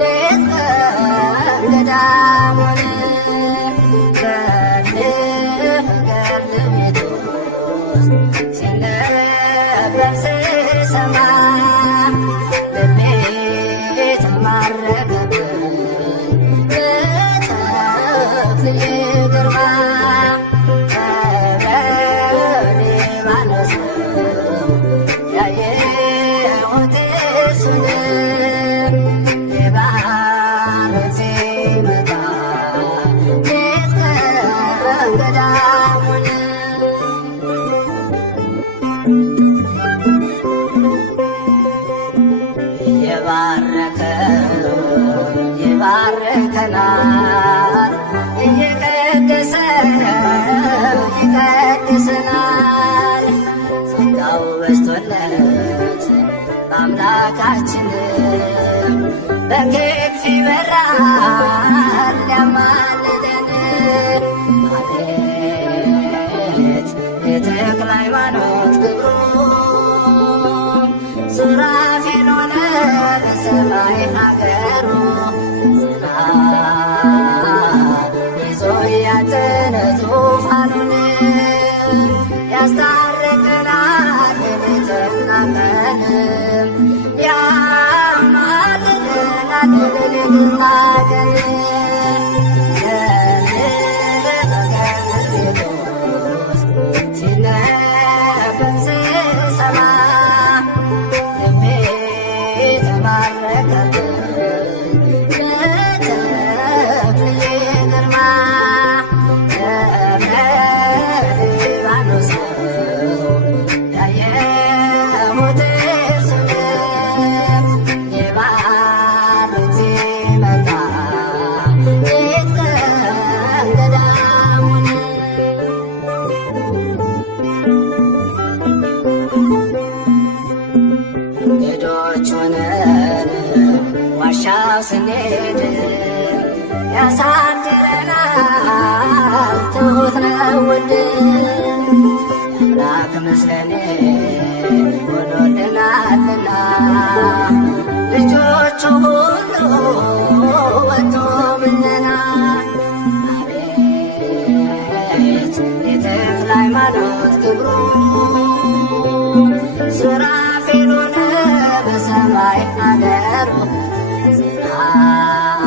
ሌት ቀን ገዳሙን ገድልህ ገድል ቤት ውስጥ ሲነበብ ስሰማ ልቤ ተማረከብኝ በተክልዬ ግርማ በሊባኖስ ያየሁት እርሱን የባረክ ሲመጣ ሌት ቀን ገዳሙን ይባርከናል እየቀደሰ ይቀድሰናል ጸጋው በዝቶለት በአምላካችን በክንፍ ይበራል ሊያማልደን አቤት የተክለ ሃይማኖት ክብሩ ሱራፌል ሆነ በሰማይ ሀገሩ ዝናብ ይዞ ያጠነ ዙፋኑን ያስታርቀናል ሌሊትና ቀን ያማልደናል ሌሊትና ቀን ገድልህ ገድል ቤት ውስጥ ሲነበብ ስሰማ ልቤ ተማረከብኝ በተክልዬ ግርማ በሊባኖስ ያየሁት እርሱን የባረክ ሲመጣ ሌት ቀን ገዳሙን እንግዶች ሆነን ዋሻው ስንሄድ ያሳድረናል ትሁት ነው ውድ የአምላክ ምስለኔ ሆኖልናልና ልጆቹ ሁሉ ወጥቶ ምነና አቤት የተክለ ሃይማኖት ክብሩ ሱራፌል ሆነ በሰማይ ሀገሩ ዝናብ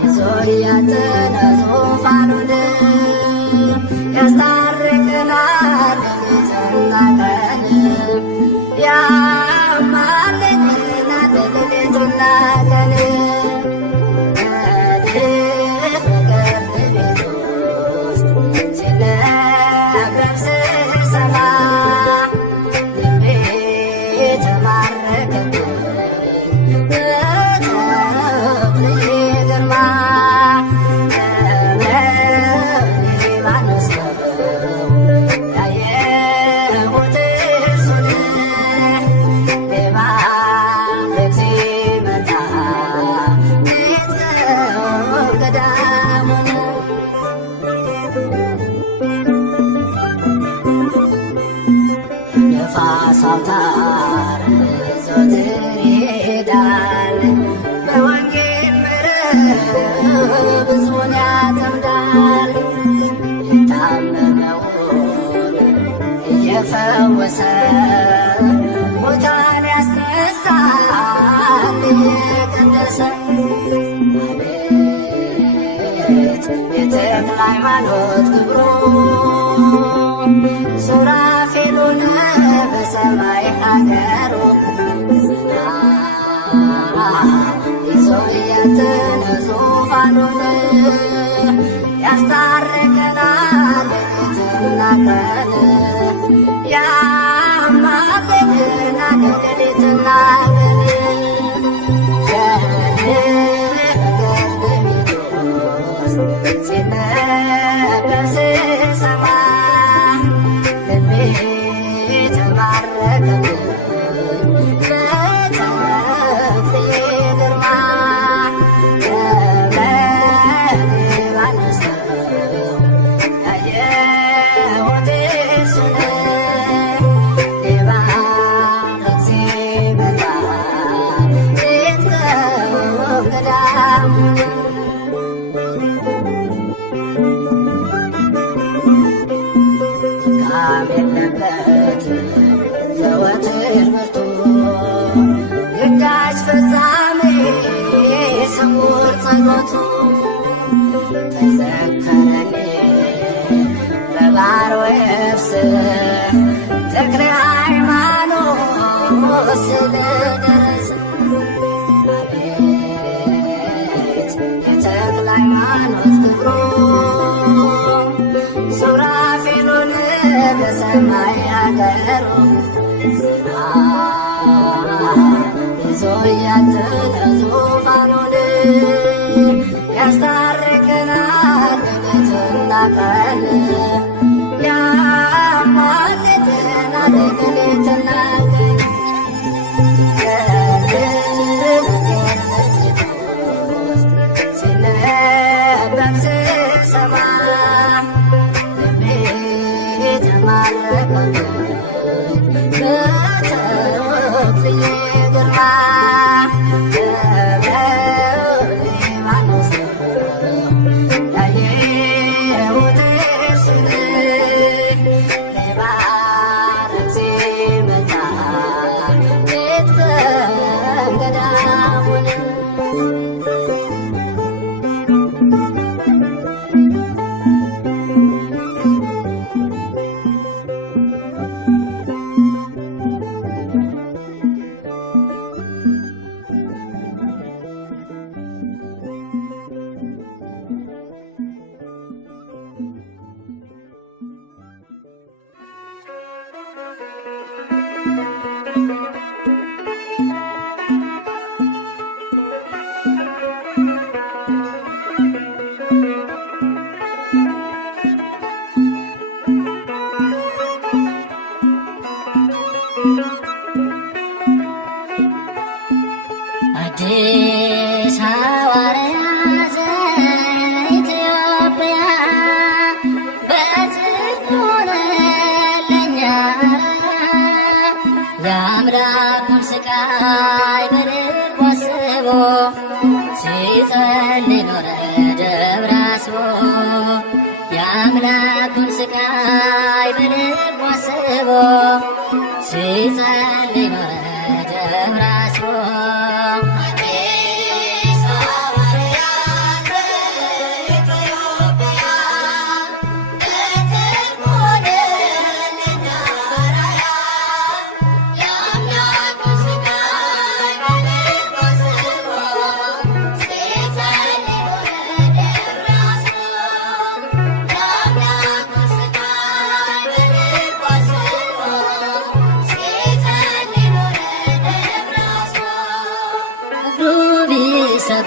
ይዞ ያጠነ ዙፋኑን ያስታርቀናል ሌሊትና ቀን ያማልደናል ሌሊትና ቀን ገድልህ ገድል ቤት ውስጥ ሲነበብ ስሰማ ልቤ ተማረከብኝ በተክልዬ ግርማ በሊባኖስ ያየሁት እርሱን የባረክ ሲመጣ ሌት ቀን ገዳሙን ነፋስ አውታር ዘወትር ይሄዳል በወንጌል መረብ ሕዝቡን ያጠምዳል የታመመውን እየፈወሰ ሙታን ያስነሳል እየቀደሰ አቤት የተክለ ሃይማኖት ክብሩ ሱራፌል ሆነ በሰማይ ሀገሩ ዝናብ ይዞ ያጠነ ዙፋኑን ያስታርቀናል ሌሊትና ቀን ያማልደናል ሌሊትና ቀን ገድልህ ገድል ቤት ውስጥ ሲነበብ ስሰማ ልቤ ተማረከብኝ በተክልዬ ግርማ በሊባኖስ ያየሁት እርሱን የባረክ ሲመጣ ገዳም ድካም የለበት ዘወትር ብርቱ ግዳጅ ፈጻሜ ስውር ጸሎቱ ተዘከረኒ በባሕረ የብስ ተክለ ሃይማኖት ስለደረሰ አቤት የተክለ ሃይማኖት ክብሩ ሱራፌሉን በሰማይ አገሩ ዜና ይዞ እያተነ ዙፋኑን ያስታርቀናል ሌሊትና ቀን ያማልደናል ሌሊትና ቀን የልብ ነገር ውስጥ ሲነበብ ስሰማ ልቤ ተማረከብኝ በተክልዬ ግርማ አዲስ ሐዋርያ ዘኢትዮጵያ በጽድቅ ሆነልኝ የአምላኩን ስቃይ በልቡ አስቦ ሲጸልይ ኖረ ደብረ አስቦ የአምላኩን ስቃይ በልቡ አስቦ ሲጸልይ ኖረ ደብረ አስቦ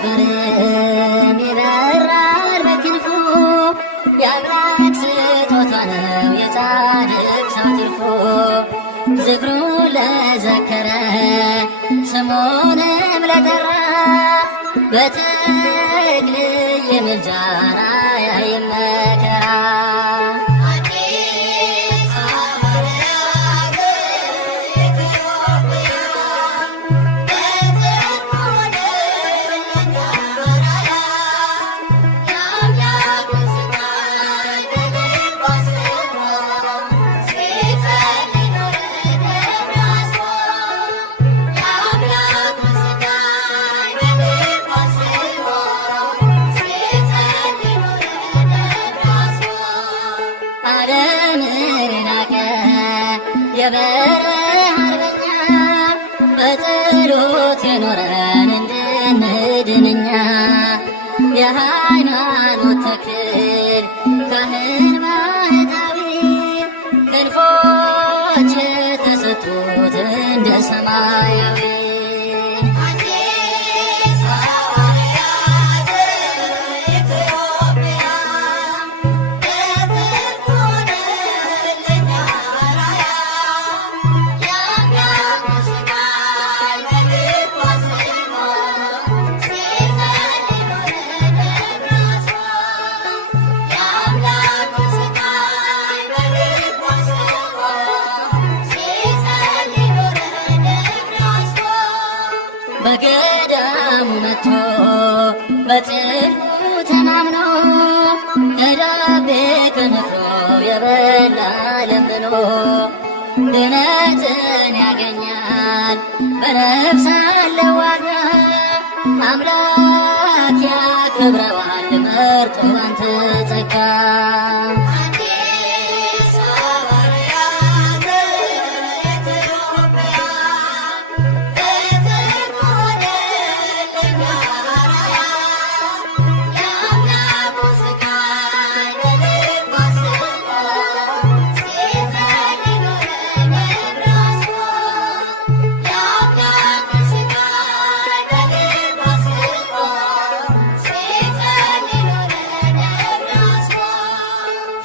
ቢሰበርም ይበራል በክንፉ የአምላክ ስጦታ ነው የጻድቅ ሰው ትርፉ ዝክሩ ለዘከረ ስሙንም ለጠራ በተክልየ ምልጃና ያይም መከራ የበረሃ አርበኛ በጸሎት የኖረን እንድንድንኛ የሃይማኖት ተክል ካህን ባህታዊ ክንፎች ተሰጡት እንደ ሰማያዊ በገዳሙ መጥቶ በጽድቁ ተማምኖ ከዳቤ ከንፍሮ የበላ ለምኖ ድነትን ያገኛል በነፍስ አለው ዋጋ አምላክ ያከብረዋል መርጦ ባንተ ጸጋ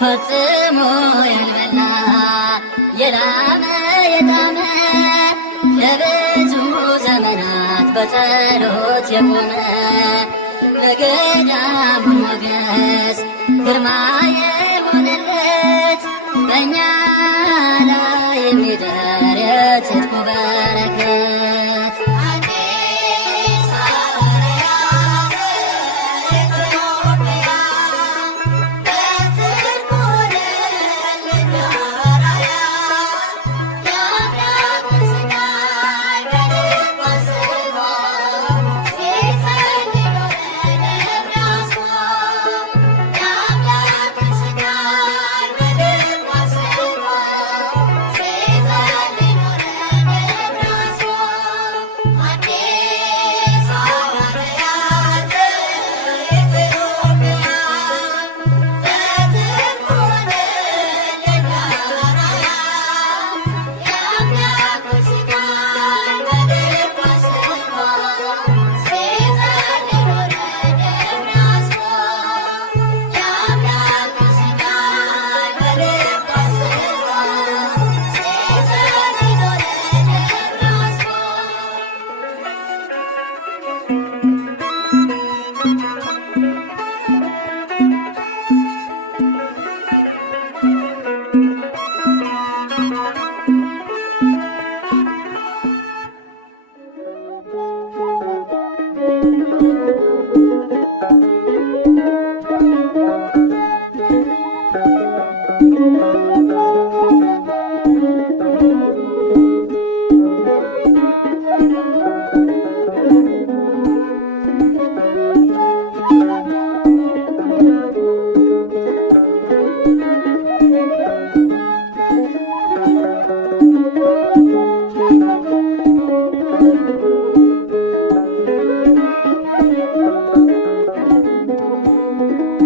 ፈጽሞ ያልበላ የላመ የጣመ ለብዙ ዘመናት በጸሎት የቆመ ለገዳሙ ሞገስ ግርማ የሆነለት በእኛ ላይ የሚደር የጽድቁ በረከት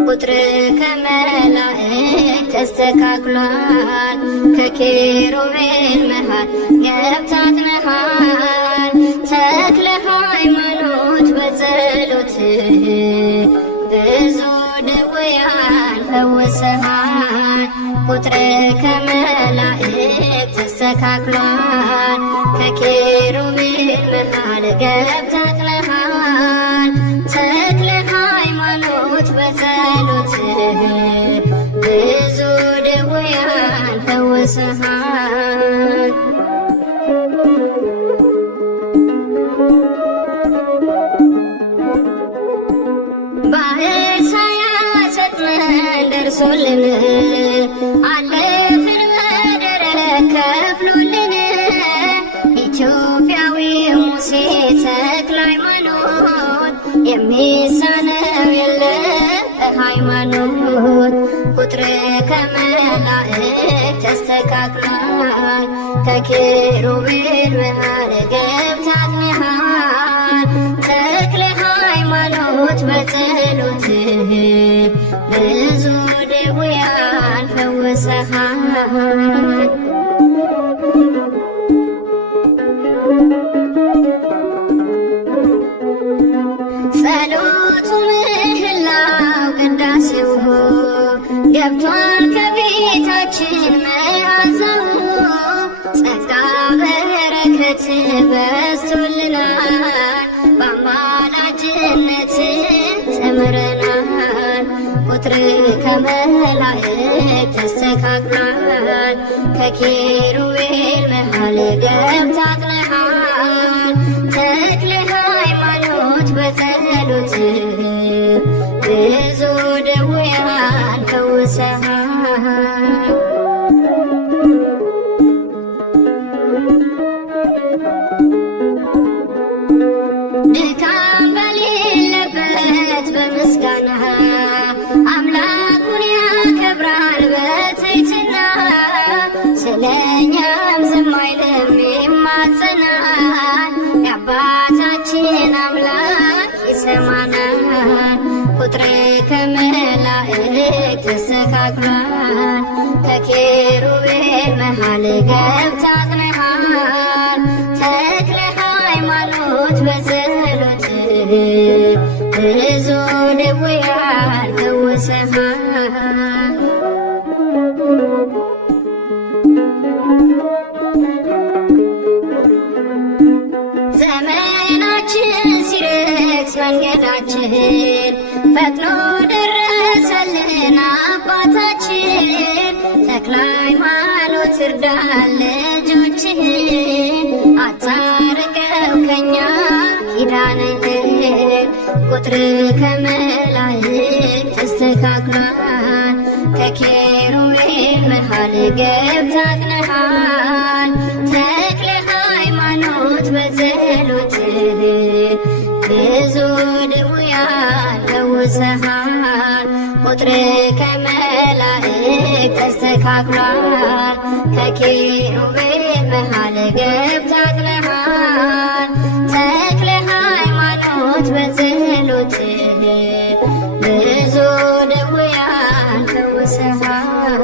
ቁጥር ከመላእክት ተስተካክሏል ከኪሩቤል መሃል ገብታትነሃል ተክለ ሃይማኖት በጸሎት ብዙ ድውያን ፈውሰሃል ቁጥር ከመላእክት ተስተካክሏል ከኪሩቤል መሃል ገብታትነሃል ተክለ ሃይማኖት በጸሎት ብዙ ድውያን ፈውሰሃል ባህር ሳያሰጥመን ደርሶልን አለፍን በደረቅ ከፍሎልን ኢትዮጵያዊ ሙሴ ተክለ ሃይማኖት የሚሳነው የለም በሃይማኖት ቁጥር ከመላእክት ተስተካክሏል ከኪሩቤል መሃል ገብታትነሃል ተክለ ሃይማኖት በጸሎት ብዙ ድውያን ፈውሰሃል ጸሎቱ ምህላው ቅዳሴው ገብቷል ከቤታችን መዓዛው ጸጋ በረከት በዝቶልናል በአማላጅነት ተምረናል ቁጥር ከመላእክት ተስተካክሏል ከኪሩቤል መሃል ገብታትነሃል ተክለ ድካም በሌለበት በምስጋና አምላኩን ያከብራል በትሕትና። ስለኛም ዝም አይልም ይማጸናል። የአባታችን አምላክ ይሰማናል። ቁጥር ከመላእክት ተስተካክሏል። ከኪሩቤል መሃል ገብተህ አጥነሃል። ተክለ ሃይማኖት በጸሎት ብዙ ድውያን ፈውሰሃል። ዘመናችን ሲረክስ መንገዳችን ፈጥኖ ደረሰልን አባታችን። ተክለ ሃይማኖት እርዳን ልጆችህን፣ አታርቀው ከኛ ኪዳንህን። ቁጥር ከመላእክት ተስተካክሏል። ከኪሩቤል መሃል ገብተህ አጥነሃል። ተክለ ሃይማኖት በጸሎትህ ብዙ ድውያን ፈውሰሃል። ቁጥር ከመላእክት ተስተካክሏል። ከኪሩቤል መሃል ገብተህ አጥነሃል። ተክለ ሃይማኖት በጸሎትህ ብዙ ድውያን ፈውሰሃል።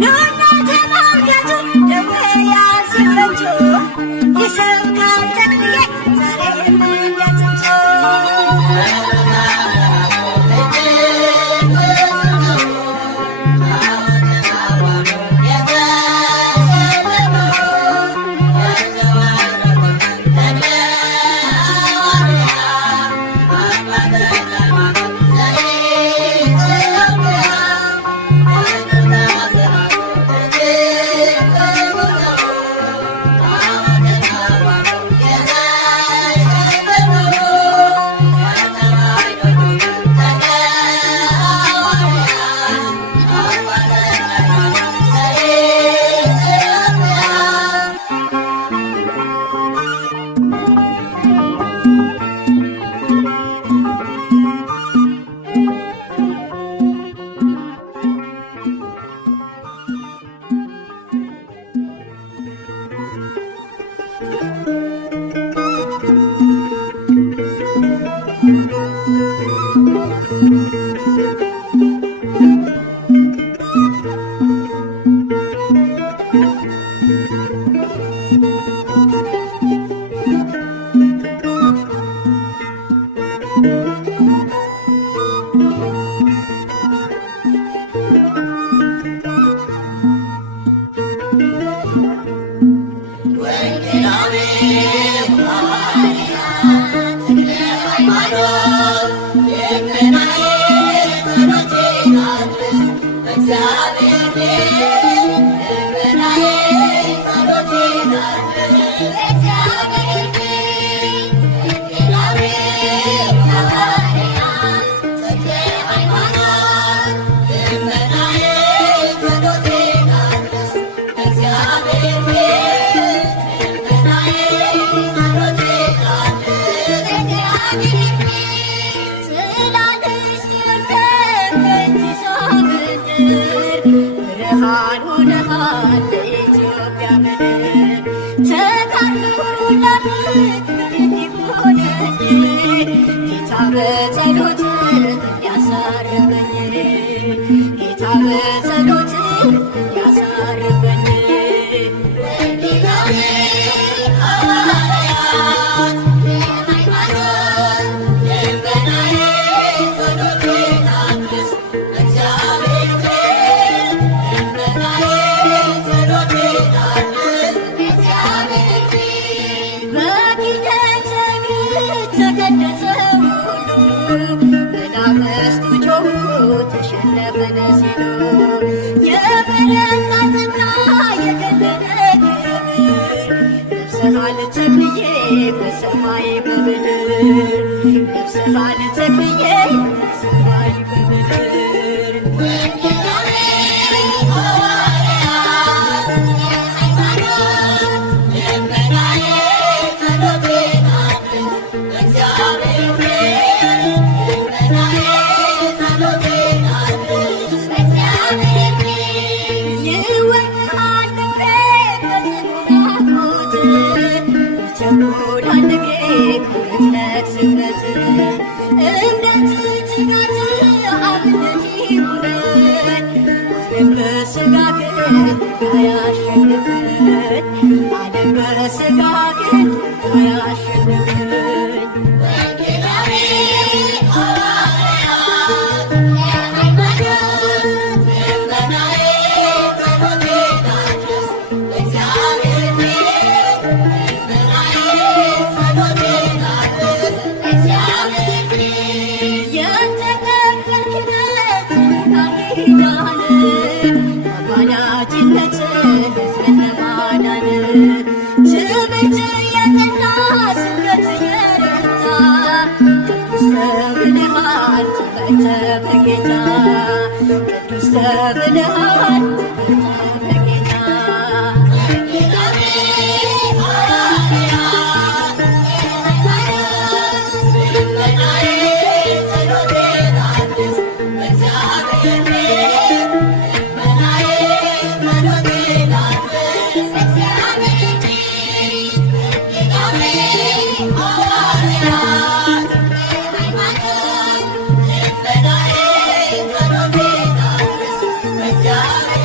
ኑና ተመልከቱ ደዌያን ሲፈቱ ይሰብካል ተክልዬ ዛሬም እንደ ጥንቱ። ብርሃን ሆነሃል ለኢትዮጵያ ምድር ተጋድሎ ላንት እንዲሆነ ጌታ በጸሎት ያሳርፈኝ ጌታ በጸሎት ያሳርፈኝ ተሸነፈን ሲሉ የበረታትና የገነነ ክብር ለብሰሃል ተክልዬ በሰማይ በምድር ለብሰሃል ተክልዬ በሰማይ በምድር Yeah.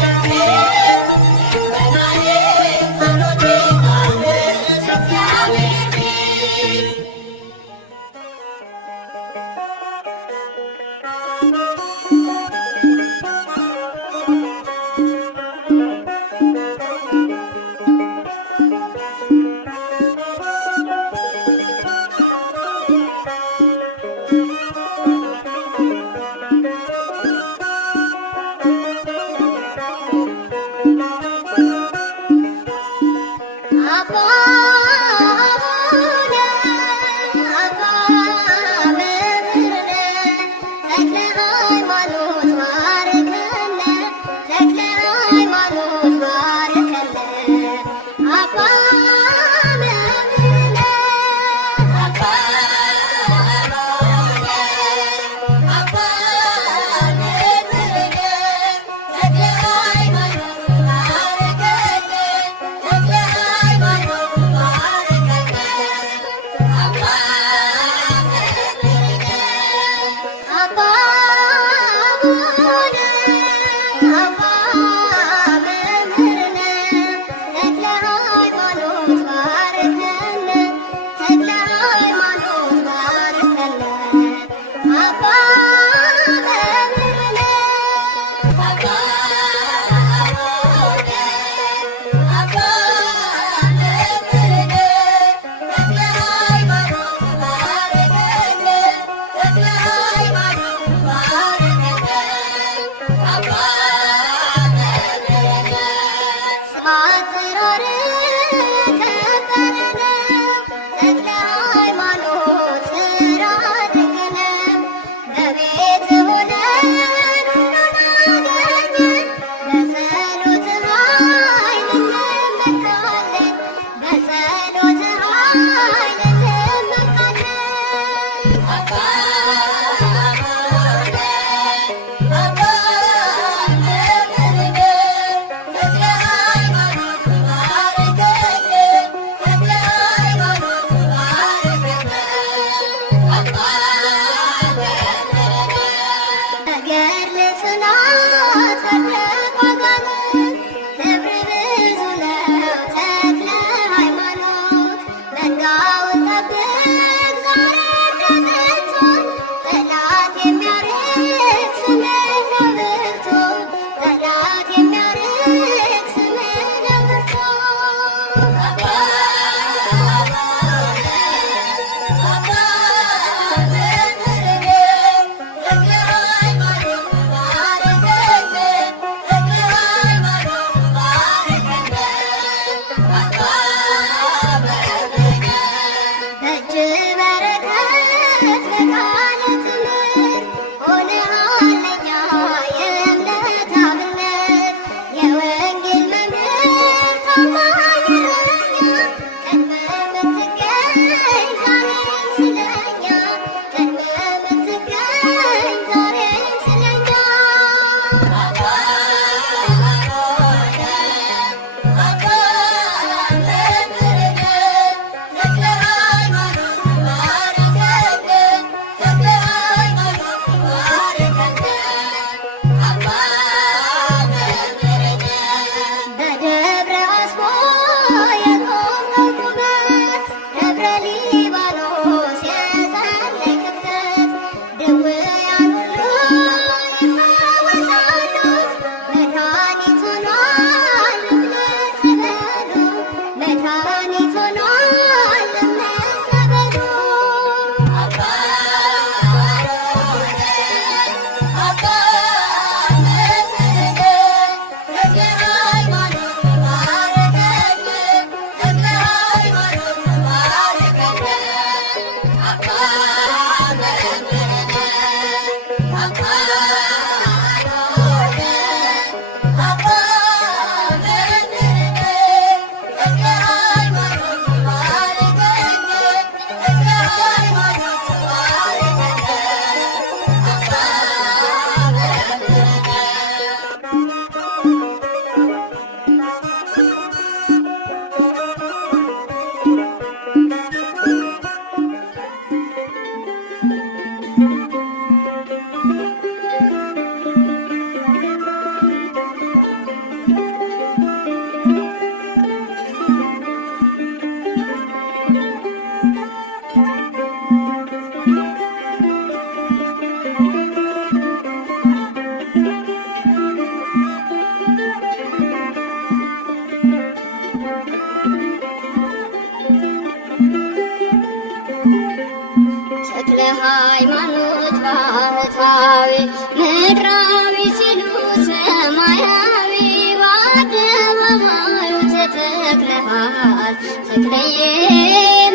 ባህታዊ ምድራዊ ሲሉ ሰማያዊ በአደባባዩ ተተክለሃል ተክለዬ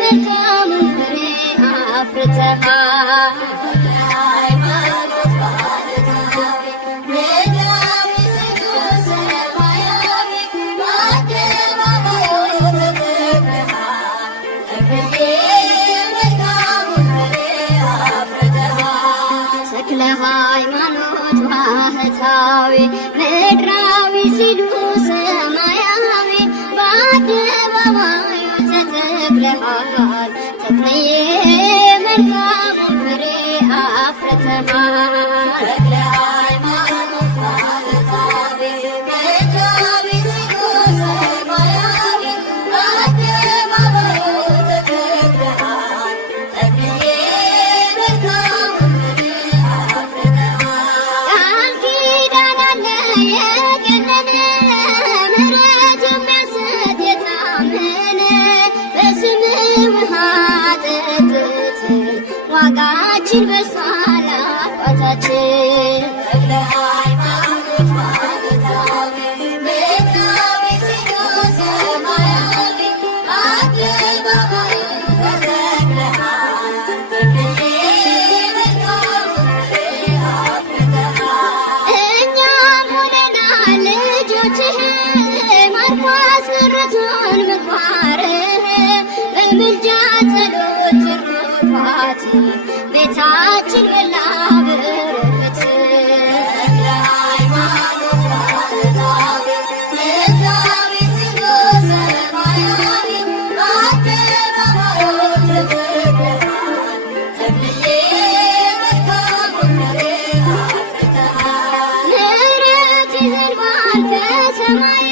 መልካሙን ፍሬ አፍርተሃል። ሃይማኖት ባህታዊ ምድራዊ ሲሉ ሰማያዊ በአደባባዩ ተተክለሃል ተክለዬ መልካሙን ፍሬ አፍርተሃል። ዋጋችን በሳል አባታችን ተክለ ሃይማኖት ባህታዊ ምድራዊ ሲሉ ሰማያዊ በአደባባዩ ተተክለሃል ተክለዬ መልካሙን ፍሬ አፍርተሃል። እኛም ሆነናል ልጆችህ ማርኮስ ምሕረቱን ምግባርህ በምልጃ ጸሎት ትሩፋት ቤታችን ሞላ በረከት። ተክለ ሃይማኖት ባህታዊ ምድራዊ ሲሉ ሰማያዊ በአደባባዩ ተተክለሃል ተክለዬ መልካሙን ፍሬ አፍርተሃል። ምሕረት ይዘንባል ከሰማይ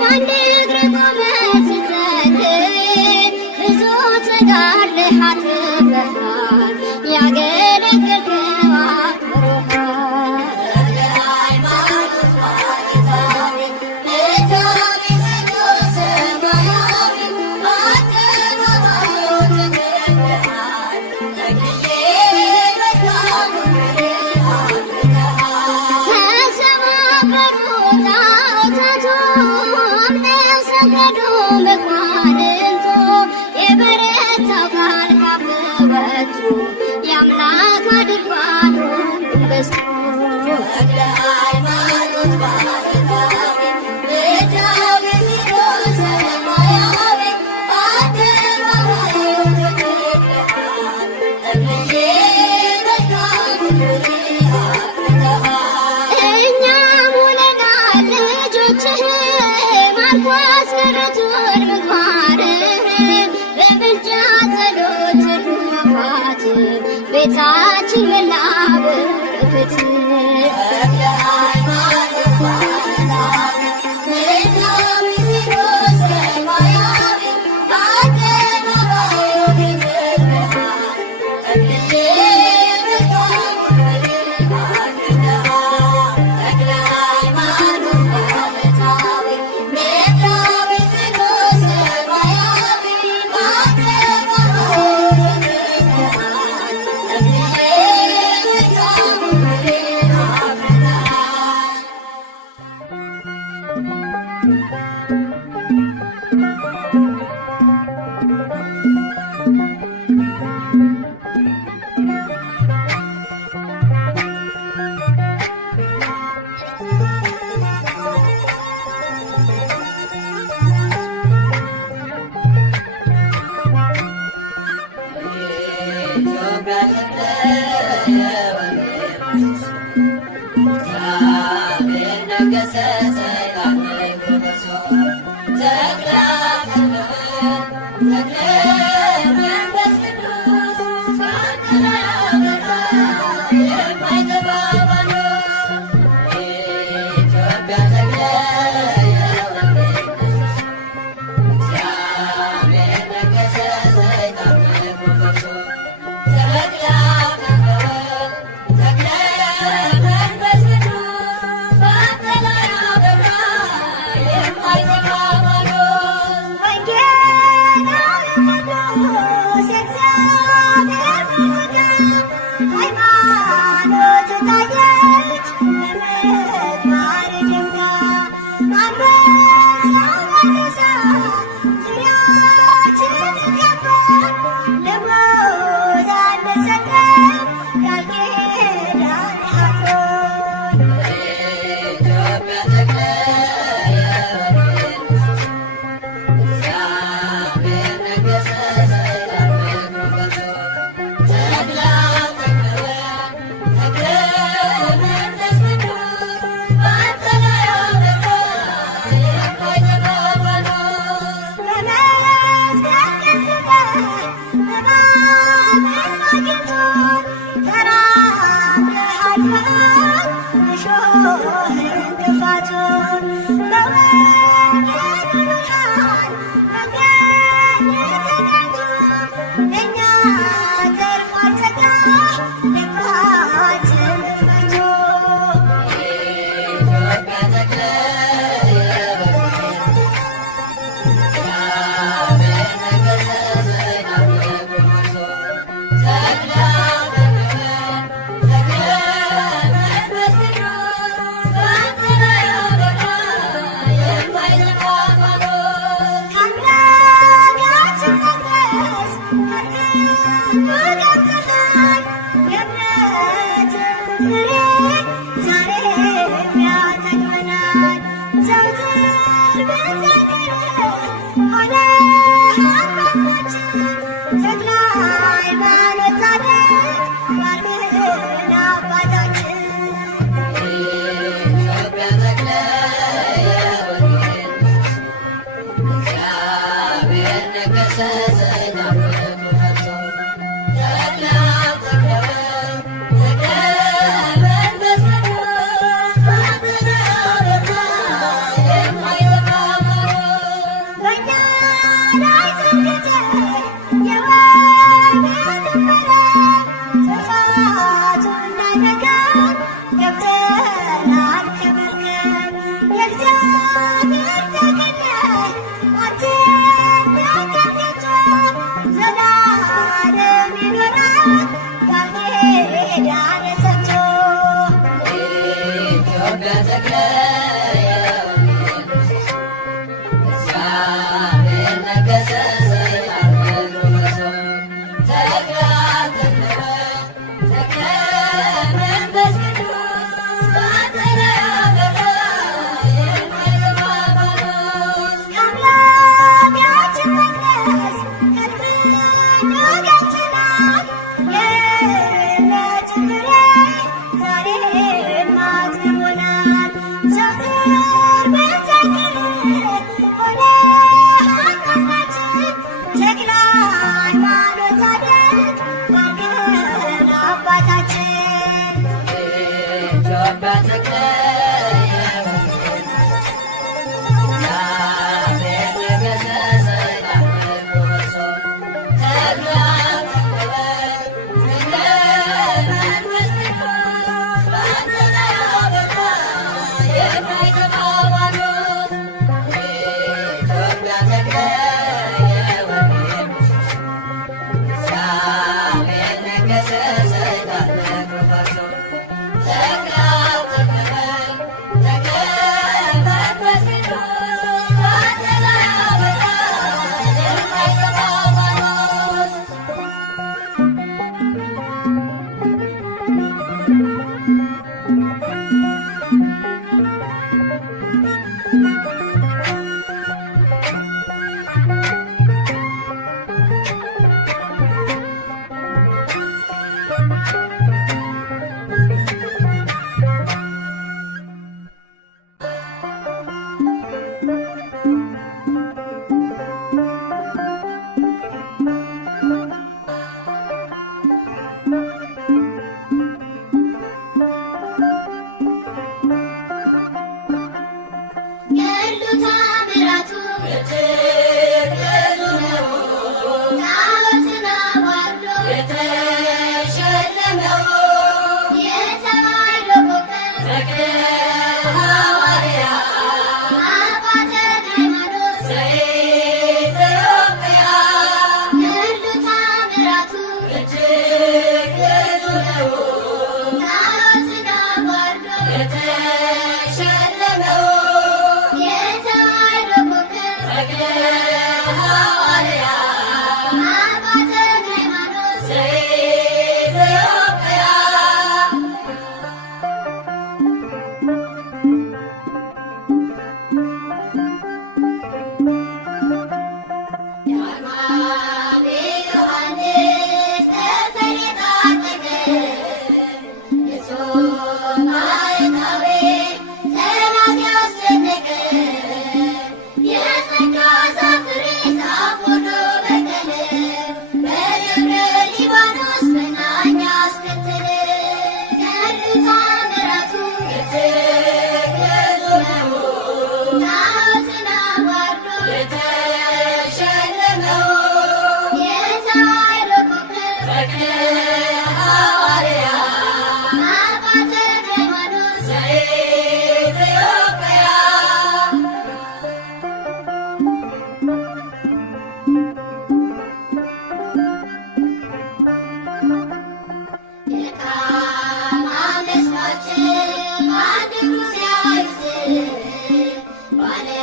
በአንድ እግርህ ቆመህ ስትጸልይ ብዙ ተጋድለህ አትርፈሃል ያገለገልከው አክብሮሃል። ተክለ ሃይማኖት ባህታዊ ምድራዊ ሲሉ ሰማያዊ በአደባባዩ ተተክለሃል ተክለዬ መልካሙን ፍሬ አፍርተሃል። ተሰባበሩ ጣዖታቱ አምነው ሰገዱ መኳንንቱ የበረታው ቃል ካፍ በቱ የአምላክ አድርጓል ሁሉም በዝቶ። ተክለ ሃይማኖት ባህታዊ ምድራዊ ሲሉ ሰማያዊ በአደባባዩ ተተክለሃል ተክለዬ መልካሙን ፍሬ አፍርተሃል። እኛም ሆነናል ልጆችህ ማርኮስ ምሕረቱን ምግባርህ በምልጃ ጸሎት ትሩፋት ቤታችን ሞላ በረከት። ተክለ ሃይማኖት ባህታዊ ምድራዊ ሲሉ ሰማያዊ በአደባባዩ ተተክለሃል ተክለዬ መልካሙን ፍሬ አፍርተሃል። ተክለ ሃይማኖት ባህታዊ ምድራዊ ሲሉ ሰማያዊ በአደባባዩ ተተክለሃል ተክለዬ መልካሙን ፍሬ Bye. Vale.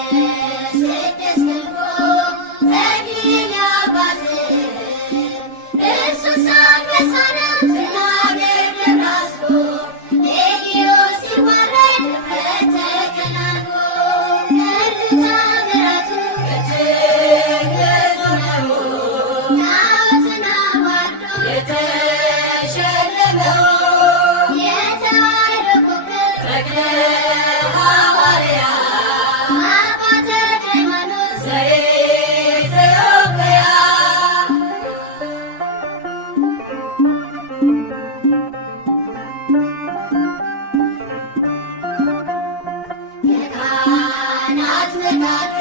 Yeah.